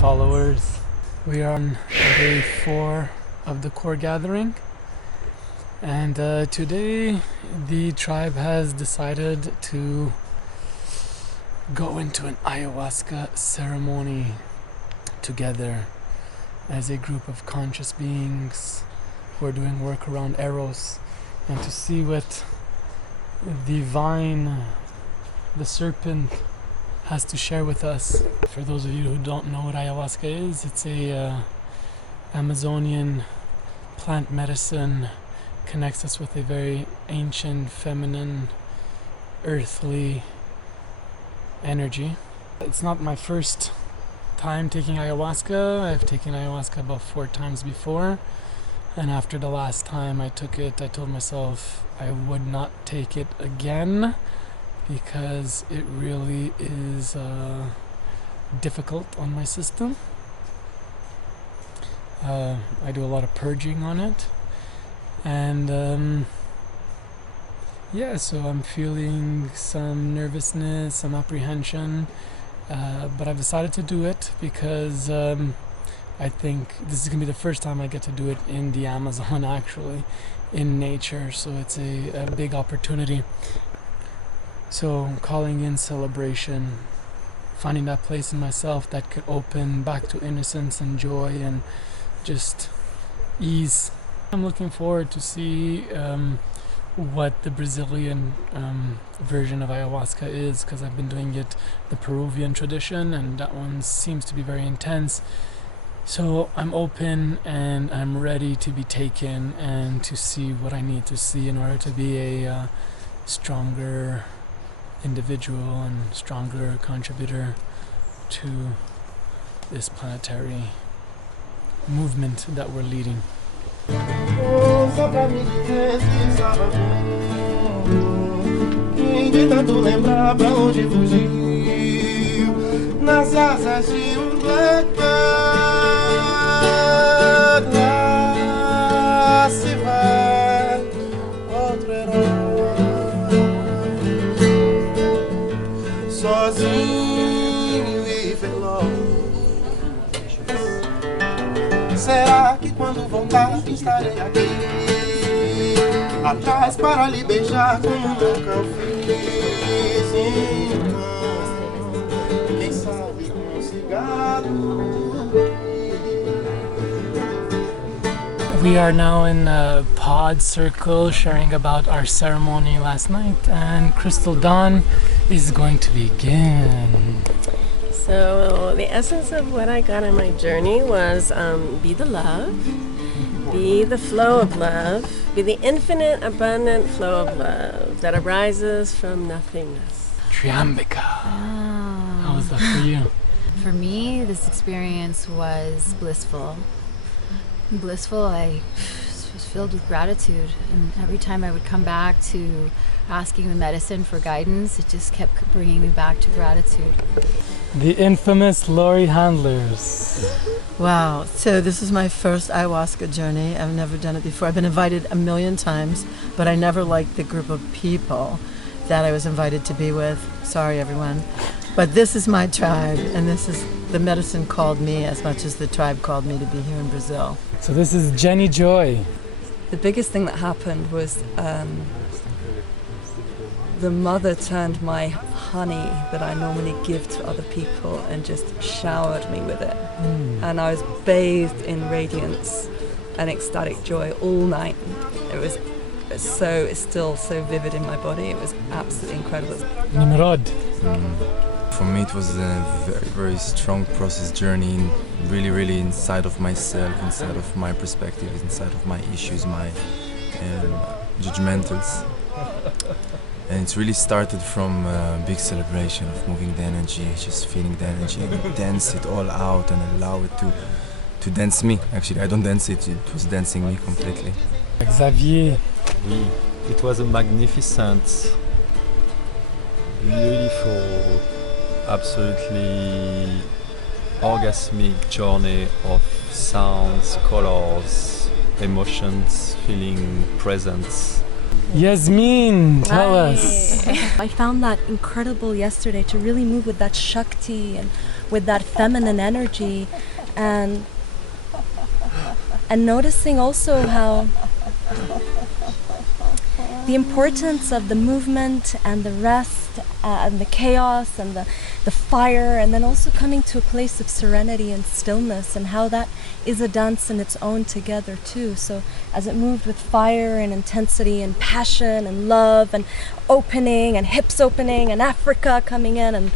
followers. We are on day 4 of the core gathering, and today the tribe has decided to go into an ayahuasca ceremony together as a group of conscious beings who are doing work around Eros, and to see what the vine, the serpent, has to share with us. For those of you who don't know what ayahuasca is, it's a Amazonian plant medicine, connects us with a very ancient, feminine, earthly energy. It's not my first time taking ayahuasca. I've taken ayahuasca about 4 times before, and after the last time I took it, I told myself I would not take it again because it really is difficult on my system. I do a lot of purging on it, and yeah, so I'm feeling some nervousness, some apprehension, but I've decided to do it because I think this is gonna be the first time I get to do it in the Amazon, actually, in nature, so it's a big opportunity. So calling in celebration, finding that place in myself that could open back to innocence and joy and just ease. I'm looking forward to see what the Brazilian version of ayahuasca is, because I've been doing it the Peruvian tradition, and that one seems to be very intense. So I'm open and I'm ready to be taken and to see what I need to see in order to be a stronger individual and stronger contributor to this planetary movement that we're leading. Só pra me dizer se sabe quem de tanto lembrar pra onde fugiu nas asas de blackbird. Lá se vai outro herói, sozinho e veloz. Será que quando voltar estarei aqui atrás para lhe beijar como nunca eu fiz? Então, quem sabe com um cigarro. We are now in a pod circle sharing about our ceremony last night, and Crystal Dawn is going to begin. So the essence of what I got on my journey was be the love, be the flow of love, be the infinite abundant flow of love that arises from nothingness. Triambika. Oh. How was that for you? For me, this experience was blissful. I was filled with gratitude, and every time I would come back to asking the medicine for guidance, it just kept bringing me back to gratitude. The infamous Lori Handlers. Wow, so this is my first ayahuasca journey. I've never done it before. I've been invited a million times, but I never liked the group of people that I was invited to be with. Sorry, everyone. But this is my tribe, and this is the medicine called me as much as the tribe called me to be here in Brazil. So this is Jenny Joy. The biggest thing that happened was the mother turned my honey that I normally give to other people and just showered me with it. And I was bathed in radiance and ecstatic joy all night. It's still so vivid in my body. It was absolutely incredible. Nimrod. For me it was a very, very strong process journey, really inside of myself, inside of my perspective, inside of my issues, my judgmentals. And it's really started from a big celebration of moving the energy, just feeling the energy and dance it all out and allow it to dance me. Actually, I don't dance it, it was dancing me completely. Xavier. Oui, it was a magnificent, beautiful, absolutely orgasmic journey of sounds, colors, emotions, feeling, presence. Yasmin, tell us. I found that incredible yesterday to really move with that Shakti and with that feminine energy, and noticing also how the importance of the movement and the rest and the chaos and the fire, and then also coming to a place of serenity and stillness, and how that is a dance in its own together too. So as it moved with fire and intensity and passion and love and opening and hips opening and Africa coming in, and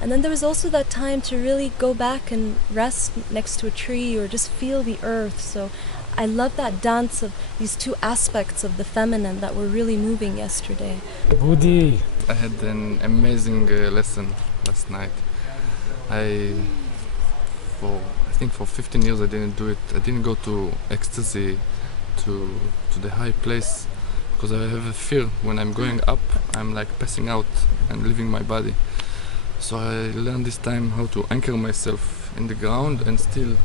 then there was also that time to really go back and rest next to a tree or just feel the earth. So I love that dance of these two aspects of the feminine that were really moving yesterday. Budi. I had an amazing lesson last night. I think for 15 years I didn't do it. I didn't go to ecstasy, to the high place, because I have a fear when I'm going up, I'm like passing out and leaving my body. So I learned this time how to anchor myself in the ground and still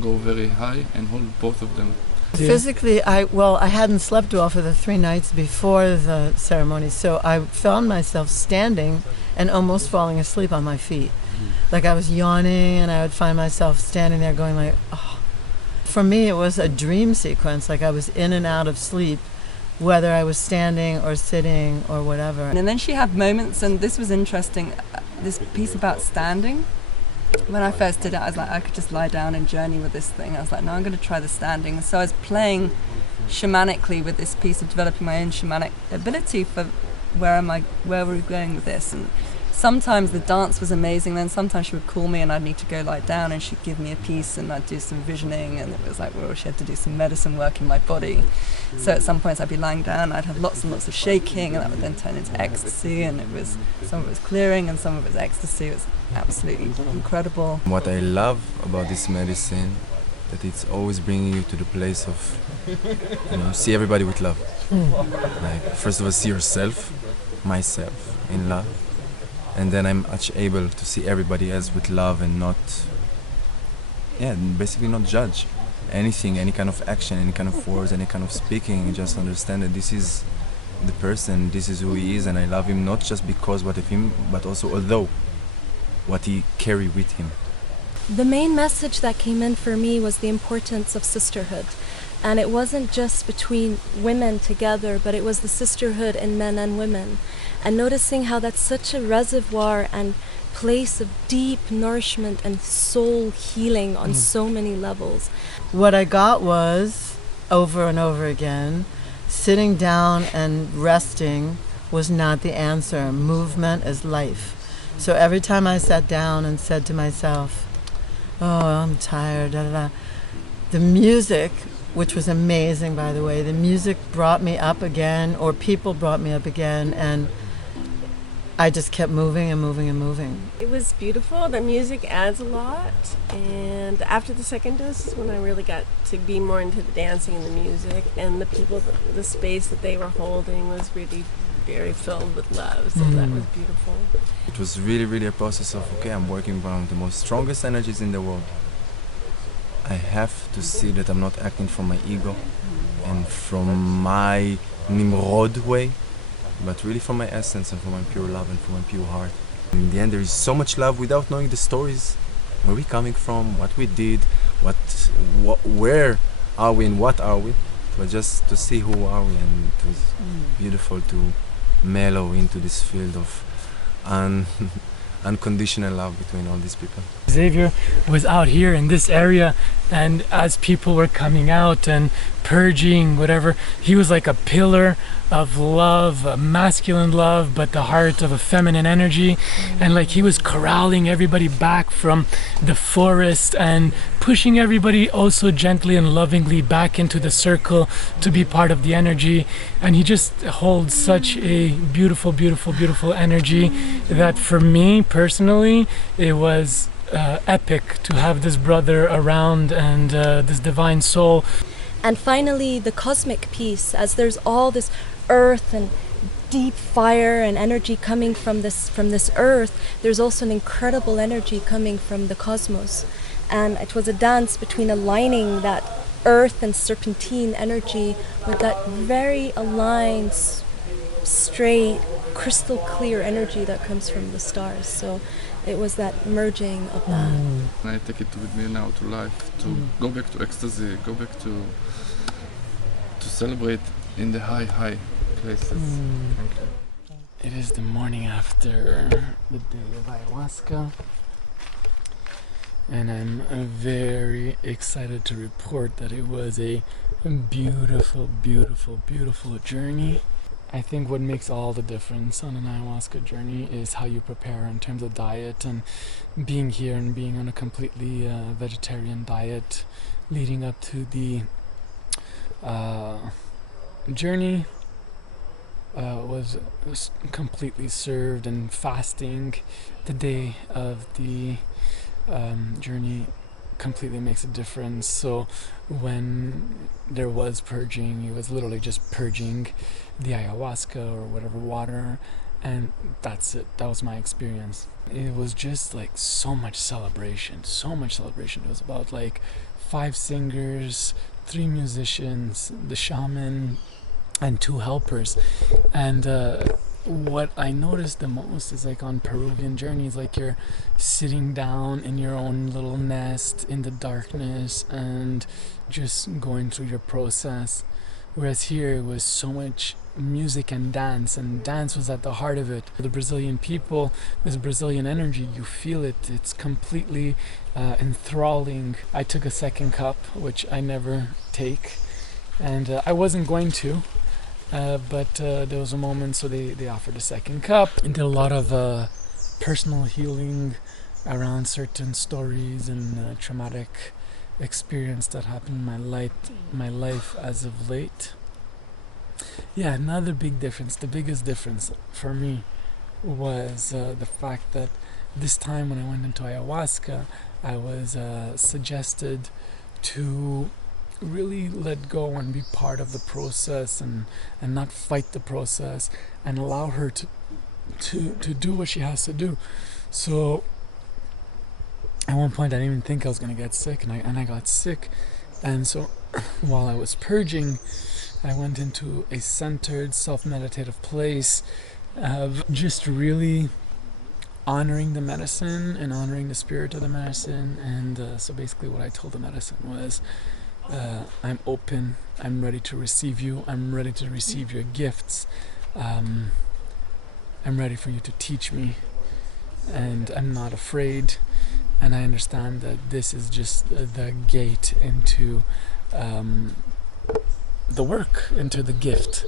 go very high and hold both of them. Physically, I hadn't slept well for the 3 nights before the ceremony, so I found myself standing and almost falling asleep on my feet. Like I was yawning, and I would find myself standing there going like, oh. For me, it was a dream sequence, like I was in and out of sleep, whether I was standing or sitting or whatever. And then she had moments, and this was interesting, this piece about standing. When I first did it, I was like, I could just lie down and journey with this thing. I was like, no, I'm going to try the standing. So I was playing shamanically with this piece of developing my own shamanic ability for where were we going with this. And sometimes the dance was amazing, then sometimes she would call me and I'd need to go lie down and she'd give me a piece and I'd do some visioning, and it was like, well, she had to do some medicine work in my body. So at some points I'd be lying down, I'd have lots and lots of shaking, and that would then turn into ecstasy, and some of it was clearing and some of it was ecstasy. It was absolutely incredible. What I love about this medicine, that it's always bringing you to the place of, see everybody with love. Like, first of all, see yourself, myself, in love. And then I'm actually able to see everybody else with love and basically not judge anything, any kind of action, any kind of words, any kind of speaking. Just understand that this is the person, this is who he is, and I love him not just because what of him, but also although what he carry with him. The main message that came in for me was the importance of sisterhood. And it wasn't just between women together, but it was the sisterhood in men and women. And noticing how that's such a reservoir and place of deep nourishment and soul healing on so many levels. What I got was, over and over again, sitting down and resting was not the answer. Movement is life. So every time I sat down and said to myself, oh, I'm tired, the music, which was amazing, by the way, the music brought me up again, or people brought me up again, and I just kept moving and moving and moving. It was beautiful. The music adds a lot, and after the second dose is when I really got to be more into the dancing and the music, and the people, the space that they were holding was really very filled with love, so that was beautiful. It was really, really a process of, okay, I'm working with one of the most strongest energies in the world. I have to see that I'm not acting from my ego and from my Nimrod way, but really from my essence and from my pure love and from my pure heart. In the end, there is so much love without knowing the stories, where we're coming from, what we did, where are we and what are we, but just to see who are we, and it was beautiful to mellow into this field of unconditional love between all these people. Xavier was out here in this area, and as people were coming out and purging, whatever, he was like a pillar of love, a masculine love, but the heart of a feminine energy. And like he was corralling everybody back from the forest and pushing everybody also gently and lovingly back into the circle to be part of the energy. And he just holds such a beautiful, beautiful, beautiful energy that for me personally, it was epic to have this brother around and this divine soul. And finally, the cosmic piece, as there's all this earth and deep fire and energy coming from this earth, there's also an incredible energy coming from the cosmos. And it was a dance between aligning that earth and serpentine energy with that very aligned, straight, crystal clear energy that comes from the stars. So it was that merging of that. I take it with me now to life, to go back to ecstasy, go back to celebrate in the high places. Thank you. It is the morning after the day of ayahuasca, and I'm very excited to report that it was a beautiful, beautiful, beautiful journey. I think what makes all the difference on an ayahuasca journey is how you prepare in terms of diet, and being here and being on a completely vegetarian diet leading up to the journey was completely served, and fasting the day of the journey completely makes a difference. So when there was purging, it was literally just purging the ayahuasca or whatever water, and that's it. That was my experience. It was just like so much celebration. It was about like 5 singers, 3 musicians, the shaman, and 2 helpers. And what I noticed the most is like on Peruvian journeys, like you're sitting down in your own little nest in the darkness and just going through your process. Whereas here it was so much music and dance was at the heart of it. The Brazilian people, this Brazilian energy, you feel it. It's completely enthralling. I took a second cup, which I never take, and I wasn't going to. But there was a moment, so they offered a second cup, and did a lot of personal healing around certain stories and traumatic experience that happened in my life as of late. Yeah, another big difference, the biggest difference for me was the fact that this time when I went into ayahuasca, I was suggested to really let go and be part of the process, and not fight the process, and allow her to do what she has to do. So at one point I didn't even think I was going to get sick, and I got sick. And so while I was purging, I went into a centered self-meditative place of just really honoring the medicine and honoring the spirit of the medicine. And so basically what I told the medicine was, I'm open, I'm ready to receive you, I'm ready to receive your gifts, I'm ready for you to teach me, and I'm not afraid, and I understand that this is just the gate into the work, into the gift.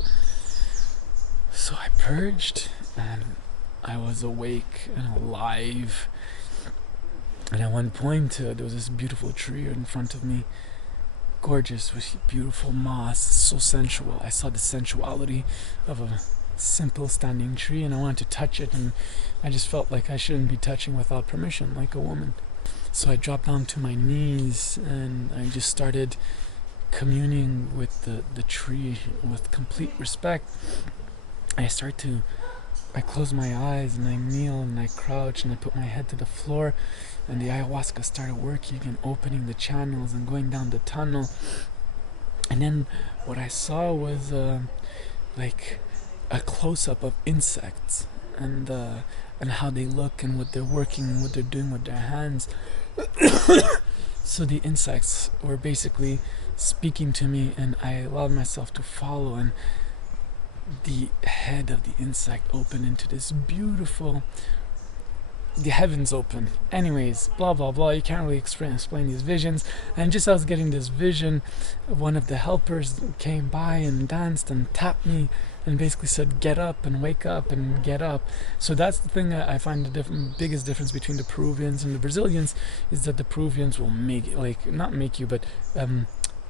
So I purged, and I was awake and alive, and at one point there was this beautiful tree in front of me, gorgeous with beautiful moss, so sensual. I saw the sensuality of a simple standing tree, and I wanted to touch it, and I just felt like I shouldn't be touching without permission, like a woman. So I dropped down to my knees, and I just started communing with the tree with complete respect. I close my eyes, and I kneel, and I crouch, and I put my head to the floor, and the ayahuasca started working and opening the channels and going down the tunnel. And then what I saw was like a close-up of insects, and how they look, and what they're working, and what they're doing with their hands. So the insects were basically speaking to me, and I allowed myself to follow, and the head of the insect opened into this beautiful, the heavens open. Anyways, blah blah blah, you can't really explain these visions. And just as I was getting this vision, one of the helpers came by and danced and tapped me and basically said, get up and wake up and get up. So that's the thing I find the biggest difference between the Peruvians and the Brazilians, is that the Peruvians will not make you, but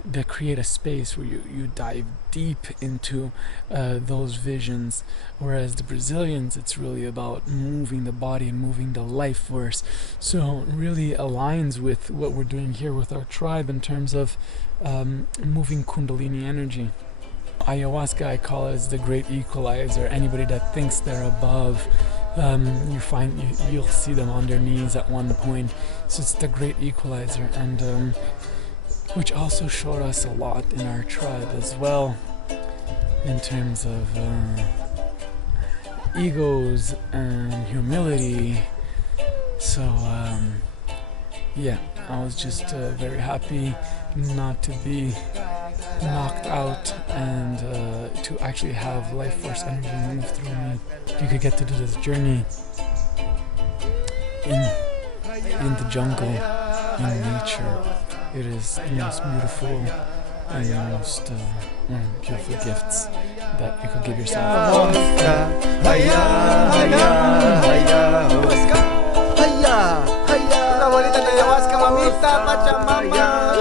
they create a space where you dive deep into those visions, whereas the Brazilians, it's really about moving the body and moving the life force. So it really aligns with what we're doing here with our tribe in terms of moving Kundalini energy. Ayahuasca, I call it, is the great equalizer. Anybody that thinks they're above, you'll see them on their knees at one point. So it's the great equalizer, and which also showed us a lot in our tribe as well, in terms of egos and humility. So yeah, I was just very happy not to be knocked out and to actually have life force energy move through me. You could get to do this journey in the jungle, in nature. It is the most beautiful and the most beautiful gifts that you could give yourself. Una bolita de ayahuasca, mamita, Pachamama.